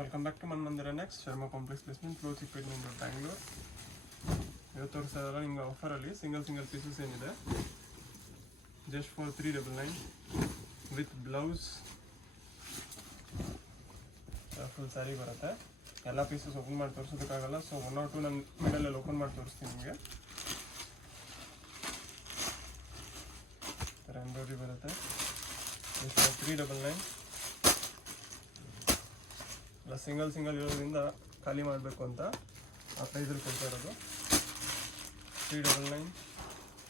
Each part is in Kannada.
Welcome back to Manmandir next Sharma complex basement floor ಚಿಕ್ಕಪೇಟೆಯಿಂದ ಬ್ಯಾಂಗ್ಳೂರ್. ಇವತ್ತು ತೋರಿಸೋದಲ್ಲ ನಿಮ್ಗೆ ಆಫರಲ್ಲಿ ಸಿಂಗಲ್ ಪೀಸಸ್ ಏನಿದೆ just for 399 with blouse. Full sari ಬರುತ್ತೆ. ಎಲ್ಲ ಪೀಸಸ್ ಓಪನ್ ಮಾಡಿ ತೋರಿಸೋದಕ್ಕಾಗಲ್ಲ, ಸೊ 1 or 2 ನಾನು ಮಿಡಲಲ್ಲಿ ಓಪನ್ ಮಾಡಿ ತೋರಿಸ್ತೀನಿ ನಿಮಗೆ. ಥರ ಎಂಬ್ರಾಯ್ಡ್ರಿ ಬರುತ್ತೆ. Just for 399. ಇಲ್ಲ ಸಿಂಗಲ್ ಇರೋದ್ರಿಂದ ಖಾಲಿ ಮಾಡಬೇಕು ಅಂತ ಆ ಪ್ರೈಸಲ್ಲಿ ಕೊಡ್ತಾ ಇರೋದು. 399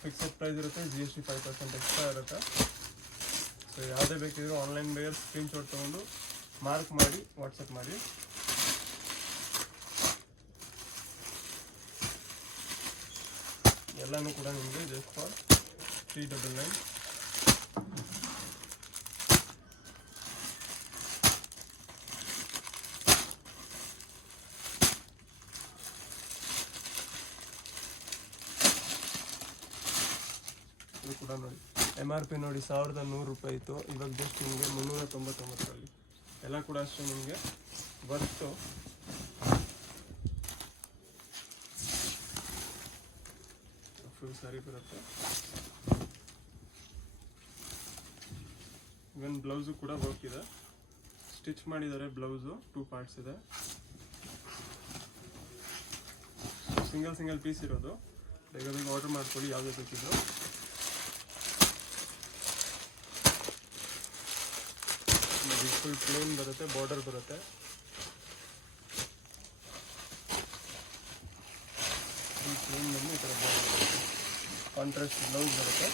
ಫಿಕ್ಸೆಡ್ ಪ್ರೈಸ್ ಇರುತ್ತೆ. GST 5% ಎಕ್ಸ್ಟ್ರಾ ಇರುತ್ತೆ. ಸೊ ಯಾವುದೇ ಬೇಕಿದ್ರು ಆನ್ಲೈನ್ ಬೇಯರ್ ಸ್ಕ್ರೀನ್ಶಾಟ್ ತೊಗೊಂಡು ಮಾರ್ಕ್ ಮಾಡಿ ವಾಟ್ಸಪ್ ಮಾಡಿ. ಎಲ್ಲನೂ ಕೂಡ ನಿಮಗೆ ಜಸ್ಟ್ ಫಾರ್ 399. ಇದು ಕೂಡ ನೋಡಿ MRP ನೋಡಿ 1100 ರೂಪಾಯಿ ಇತ್ತು, ಇವಾಗ ಜಸ್ಟ್ ನಿಮಗೆ 399. ಎಲ್ಲ ಕೂಡ ಅಷ್ಟೇ ನಿಮಗೆ ವರ್ತು. ಫುಲ್ ಸ್ಯಾರಿ ಬರುತ್ತೆ. ಇವನ್ ಬ್ಲೌಸು ಕೂಡ ವರ್ಕ್ ಇದೆ, ಸ್ಟಿಚ್ ಮಾಡಿದ್ದಾರೆ. ಬ್ಲೌಸು 2 ಪಾರ್ಟ್ಸ್ ಇದೆ. ಸಿಂಗಲ್ ಪೀಸ್ ಇರೋದು. ಬೇಗ ಆರ್ಡರ್ ಮಾಡ್ಕೊಳ್ಳಿ ಯಾವುದೇ ಬೇಕಿದ್ರು. ಫುಲ್ ಪ್ಲೇನ್ ಬರುತ್ತೆ, ಬಾರ್ಡರ್ ಬರುತ್ತೆ. ಫುಲ್ ಪ್ಲೇನ್ ಬಂದು ಈ ಥರ ಬಾರ್ಡರ್ ಬರುತ್ತೆ. ಕಾಂಟ್ರಾಸ್ಟ್ ಬ್ಲೌಸ್ ಬರುತ್ತೆ,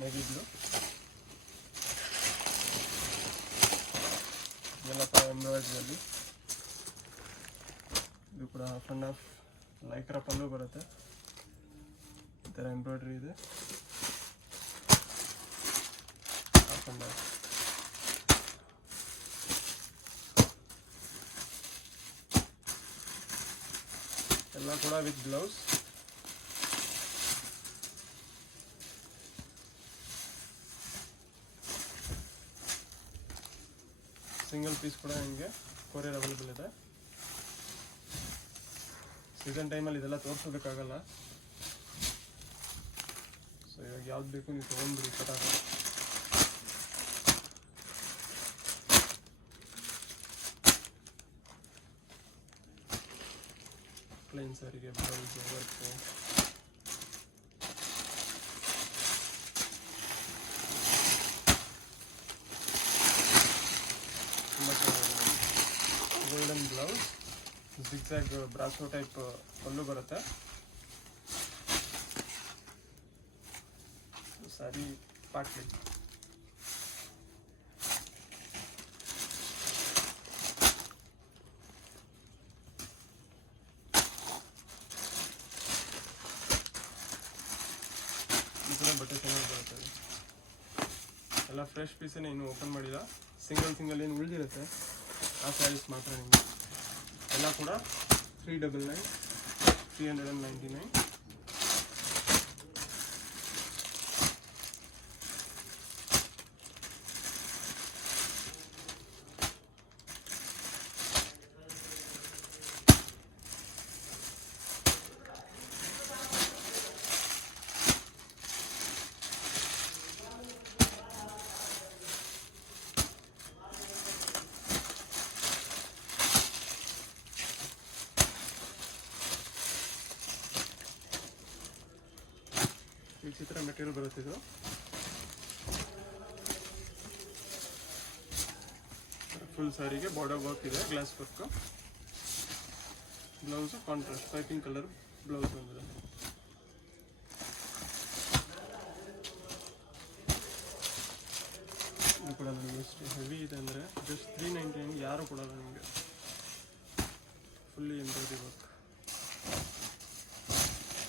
ನೇವಿ ಬ್ಲೂ. ಎಲ್ಲ ಎಂಬ್ರಾಯ್ಡ್ರಿಯಲ್ಲಿ. ಇದು ಕೂಡ ಹಾಫ್ ಆ್ಯಂಡ್ ಹಾಫ್ ಲೈಕ್ರಾ ಪಲ್ಲು ಬರುತ್ತೆ. ಈ ಥರ ಎಂಬ್ರಾಯ್ಡ್ರಿ ಇದೆ. ಹಾಫ್ ಆ್ಯಂಡ್ ಹಾಫ್ ಎಲ್ಲ ಕೂಡ ವಿತ್ ಬ್ಲೌಸ್. ಸಿಂಗಲ್ ಪೀಸ್ ಕೂಡ ನಿಮಗೆ ಕೊರಿಯರ್ ಅವೈಲೇಬಲ್ ಇದೆ. ಸೀಸನ್ ಟೈಮಲ್ಲಿ ಇದೆಲ್ಲ ತೋರಿಸೋದಕ್ಕಾಗಲ್ಲ. ಸೊ ಇವಾಗ ಯಾವ್ದು ಬೇಕು ನೀವು ತೊಗೊಂಡ್ಬಿಡಿ ಪಟಾಕ. ಪ್ಲೇನ್ ಸ್ಯಾರಿಗೆ ಬ್ಲೌಸ್ ವರ್ಕು. ತುಂಬ ಚೆನ್ನಾಗಿದೆ. ಗೋಲ್ಡನ್ ಬ್ಲೌಸ್, ಜಿಗ್ಜ್ಯಾಗ್ ಬ್ರಾಸೋ ಟೈಪ್ ಪಲ್ಲು ಬರುತ್ತೆ. ಸ್ಯಾರಿ ಪಾಟ್ಲಿ. ಬಟ್ಟೆ ಚೆನ್ನಾಗಿ ಬರುತ್ತೆ. ಎಲ್ಲ ಫ್ರೆಶ್ ಪೀಸನ್ನೇ ಇನ್ನೂ ಓಪನ್ ಮಾಡಿಲ್ಲ. ಸಿಂಗಲ್ ಏನು ಉಳಿದಿರುತ್ತೆ ಆ ಸ್ಯಾರೀಸ್ ಮಾತ್ರ ನಿಮಗೆ. ಎಲ್ಲ ಕೂಡ 399, 399. ಈ ಚಿತ್ರ ಮೆಟೀರಿಯಲ್ ಬರುತ್ತಿದ್ದು ಫುಲ್ ಸ್ಯಾರಿಗೆ ಬಾರ್ಡರ್ ವರ್ಕ್ ಇದೆ, glass work. Blouse contrast piping colour blouse ಬಂದಿದೆ. ಇದು ಕೂಡ ನನಗೆ ಎಷ್ಟು ಹೆವಿ ಇದೆ ಅಂದರೆ ಜಸ್ಟ್ 399. ಯಾರು ಕೊಡಲ್ಲ ನಿಮಗೆ. Fully embroidery work.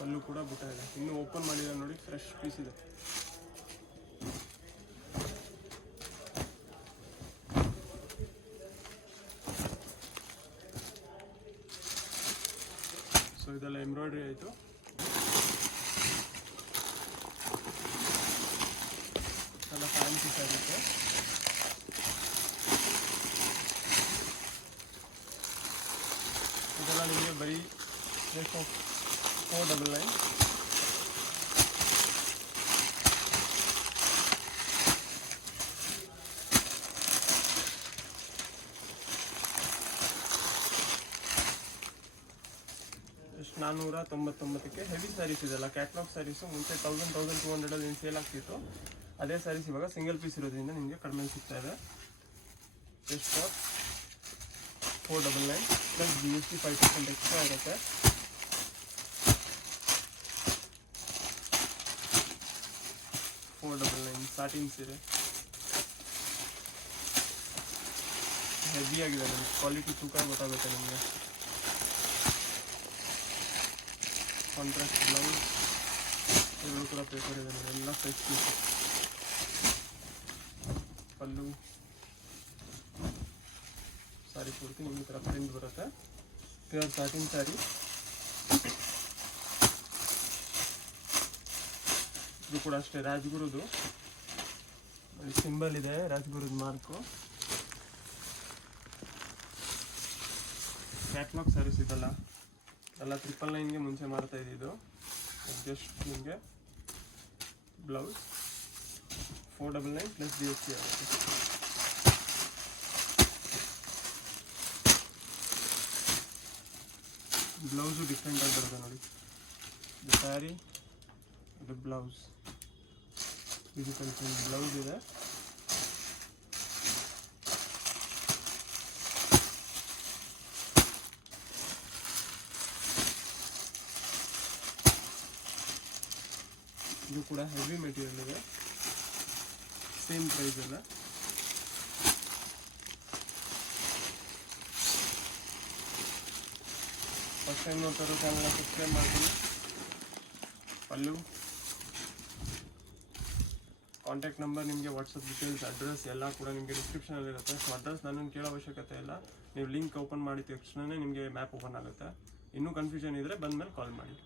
ಪಲ್ಲು ಕೂಡ ಬುಟ್ಟ ಇದೆ, ಇನ್ನೂ ಓಪನ್ ಮಾಡಿಲ್ಲ ನೋಡಿ. ಫ್ರೆಶ್ ಪೀಸ್ ಇದೆ. ಸೊ ಇದೆಲ್ಲ ಎಂಬ್ರಾಯ್ಡ್ರಿ ಆಯಿತು. ಎಲ್ಲ ಫ್ಯಾನ್ಸಿ ಸ್ಯಾರೀಸ್. ಕೂಡ ನಿಮಗೆ ಬರೀ ಜಸ್ಟ್ 499. ಎಷ್ಟು 499ಕ್ಕೆ ಹೆವಿ ಸ್ಯಾರೀಸ್ ಇದೆಲ್ಲ ಕ್ಯಾಟ್ಲಾಗ್ ಸ್ಯಾರೀಸು. ಮುಂಚೆ 1200 ಏನು ಸೇಲ್ ಆಗ್ತಿತ್ತು, ಅದೇ ಸ್ಯಾರೀಸ್ ಇವಾಗ ಸಿಂಗಲ್ ಪೀಸ್ ಇರೋದ್ರಿಂದ ನಿಮಗೆ ಕಡಿಮೆ ಸಿಗ್ತಾ ಇದೆ. Just for 499 plus GST 5% extra ಇರುತ್ತೆ. ಸಾಟಿನ್ ಸೀರೆ ಹೆವಿ ಆಗಿದೆ, ನಿಮಗೆ ಕ್ವಾಲಿಟಿ ತೂಕ ಗೊತ್ತಾಗುತ್ತೆ ನಿಮಗೆ. ಕಾಂಟ್ರಾಸ್ಟ್ ಬ್ಲೌಸ್ ಇವರು ಕೂಡ ಪೇಪರ್ ಇದೆ, ಎಲ್ಲ ಫ್ರೆಶ್ ಪೀಸ್. ಪಲ್ಲು ಸಾರಿ ಪೂರ್ತಿ ನಿಮಗೆ ಥರ ಪ್ರಿಂಟ್ ಬರುತ್ತೆ. Pure satin sari. ಇದು ಕೂಡ ಅಷ್ಟೇ ರಾಜ್ಗುರುದು ಸಿಂಬಲ್ ಇದೆ, ರಾಜ್ಗುರುದ್ ಮಾರ್ಕು. ಕ್ಯಾಟ್ಲಾಗ್ ಸ್ಯಾರೀಸ್ ಇದೆಲ್ಲ ಎಲ್ಲ 999ಗೆ ಮುಂಚೆ ಮಾಡ್ತಾ ಇದ್ದಿದ್ದು. ಜಸ್ಟ್ ನಿಮಗೆ ಬ್ಲೌಸ್ 499 ಪ್ಲಸ್ GST ಆಗುತ್ತೆ. ಬ್ಲೌಸು ಡಿಫ್ರೆಂಟ್ ಆಗಿ ಬರುತ್ತೆ ನೋಡಿ. ಇದು ಸ್ಯಾರಿ, ಇದು ಬ್ಲೌಸ್. ಇದು ಸ್ವಲ್ಪ ಬ್ಲೌಸ್ ಇದೆ. ಇದು ಕೂಡ ಹೆವಿ ಮೆಟೀರಿಯಲ್ ಇದೆ, ಸೇಮ್ ಪ್ರೈಸ್ ಎಲ್ಲ. ಫಸ್ಟ್ ಟೈಮ್ ನೋಡ್ತಾರೋ ಚಾನಲ್ನ ಸಬ್ಸ್ಕ್ರೈಬ್ ಮಾಡ್ತೀನಿ. ಪಲ್ಲು ಕಾಂಟ್ಯಾಕ್ಟ್ ನಂಬರ್, ನಿಮಗೆ ವಾಟ್ಸಪ್ ಡೀಟೇಲ್ಸ್, ಅಡ್ರೆಸ್ ಎಲ್ಲ ಕೂಡ ನಿಮಗೆ ಡಿಸ್ಕ್ರಿಪ್ಷನಲ್ಲಿ ಇರುತ್ತೆ. ಸೊ ಅಡ್ರೆಸ್ ನನ್ನನ್ನು ಕೇಳೋ ಅವಶ್ಯಕತೆ ಇಲ್ಲ, ನೀವು ಲಿಂಕ್ ಓಪನ್ ಮಾಡಿದ ತಕ್ಷಣ ನಿಮಗೆ ಮ್ಯಾಪ್ ಓಪನ್ ಆಗುತ್ತೆ. ಇನ್ನೂ ಕನ್ಫ್ಯೂಷನ್ ಇದ್ದರೆ ಬಂದಮೇಲೆ ಕಾಲ್ ಮಾಡಿ.